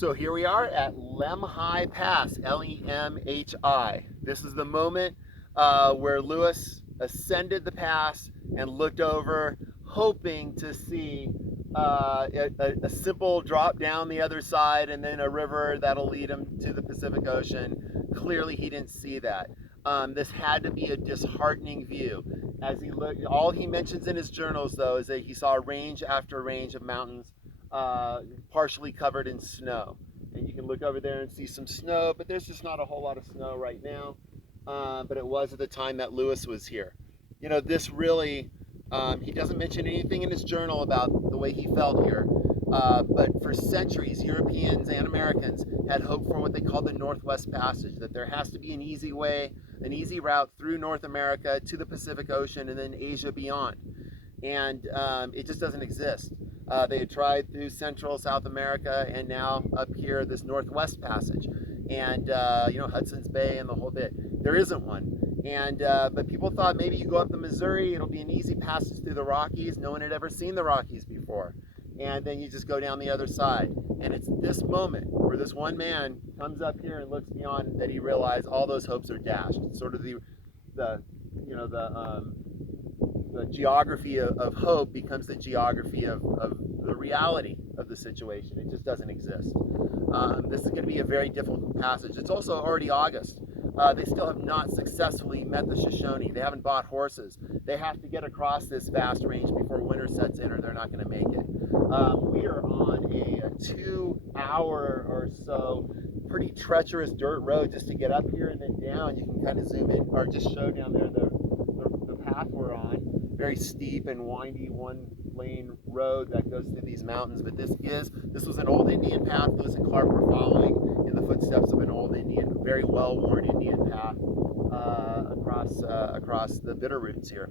So here we are at Lemhi Pass, Lemhi. This is the moment where Lewis ascended the pass and looked over, hoping to see a simple drop down the other side and then a river that'll lead him to the Pacific Ocean. Clearly, he didn't see that. This had to be a disheartening view. As he looked, all he mentions in his journals, though, is that he saw range after range of mountains partially covered in snow. And you can look over there and see some snow, but there's just not a whole lot of snow right now. But it was at the time that Lewis was here. You know, this really, he doesn't mention anything in his journal about the way he felt here. But for centuries, Europeans and Americans had hoped for what they call the Northwest Passage, that there has to be an easy way, an easy route through North America to the Pacific Ocean and then Asia beyond. And it just doesn't exist. They had tried through Central South America and now up here this Northwest Passage, and Hudson's Bay and the whole bit. There isn't one, and but people thought maybe you go up the Missouri, it'll be an easy passage through the Rockies. No one had ever seen the Rockies before, and then you just go down the other side. And it's this moment where this one man comes up here and looks beyond that he realized all those hopes are dashed. It's sort of the geography of hope becomes the geography of the reality of the situation. It just doesn't exist. This is going to be a very difficult passage. It's also already August. They still have not successfully met the Shoshone. They haven't bought horses. They have to get across this vast range before winter sets in, or they're not going to make it. We are on a 2-hour or so pretty treacherous dirt road just to get up here and then down. You can kind of zoom in or just show down there the path we're on. Very steep and windy one-lane road that goes through these mountains. But this was an old Indian path. Lewis and Clark were following in the footsteps of an old Indian, very well-worn Indian path across the Bitterroots here.